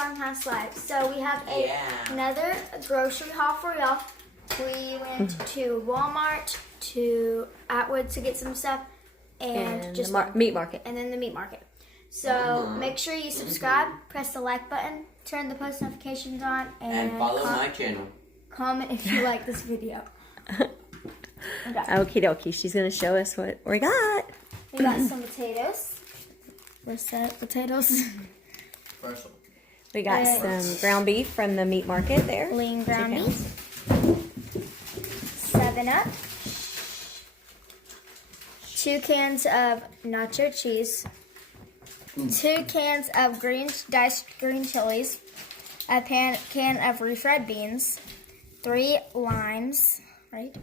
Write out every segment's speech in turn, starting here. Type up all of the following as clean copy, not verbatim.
Farmhouse Live. So we have another grocery haul for y'all. We went to Walmart, to Atwoods to get some stuff, and just meat market. And then the meat market. So make sure you subscribe, press the like button, turn the post notifications on, and follow my channel. Comment if you like this video. Okie dokie. She's going to show us what we got. We got some potatoes. What's that? Potatoes. We got some ground beef from the meat market there. Lean ground beef. 7-Up. 2 cans of nacho cheese. 2 cans of diced green chilies. A can of refried beans. 3 limes. Right?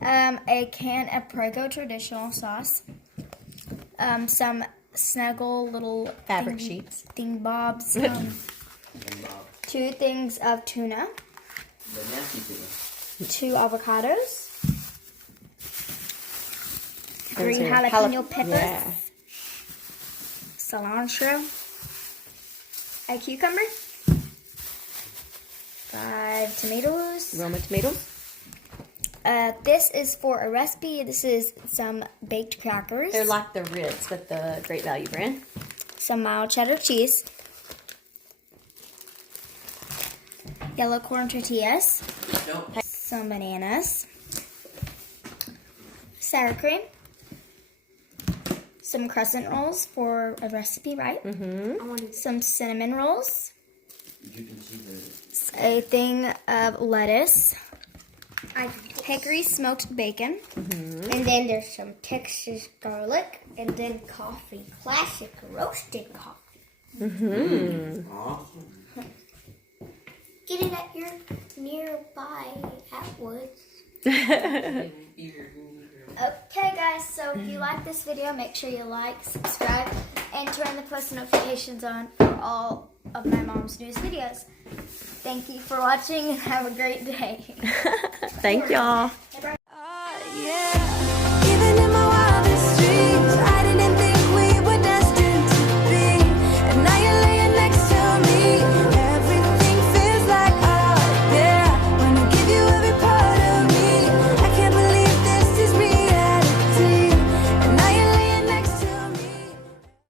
A can of Prego traditional sauce. Some Snuggle little fabric sheets. Thingbobs. 2 things of tuna. 2 avocados. 3 jalapeno peppers. Cilantro. A cucumber. 5 tomatoes. Roma tomatoes. This is for a recipe. This is some baked crackers. They're like the Ritz with the Great Value brand. Some mild cheddar cheese. Yellow corn tortillas. Some bananas. Sour cream. Some crescent rolls for a recipe, right? Some cinnamon rolls. A thing of lettuce. Hickory smoked bacon. And then there's some Texas garlic. And then coffee. Classic roasted coffee. Awesome. Get it at your nearby Atwoods. Okay guys, so if you like this video, make sure you like, subscribe, and turn the post notifications on for all of my mom's newest videos. Thank you for watching and have a great day. Thank y'all. Yeah.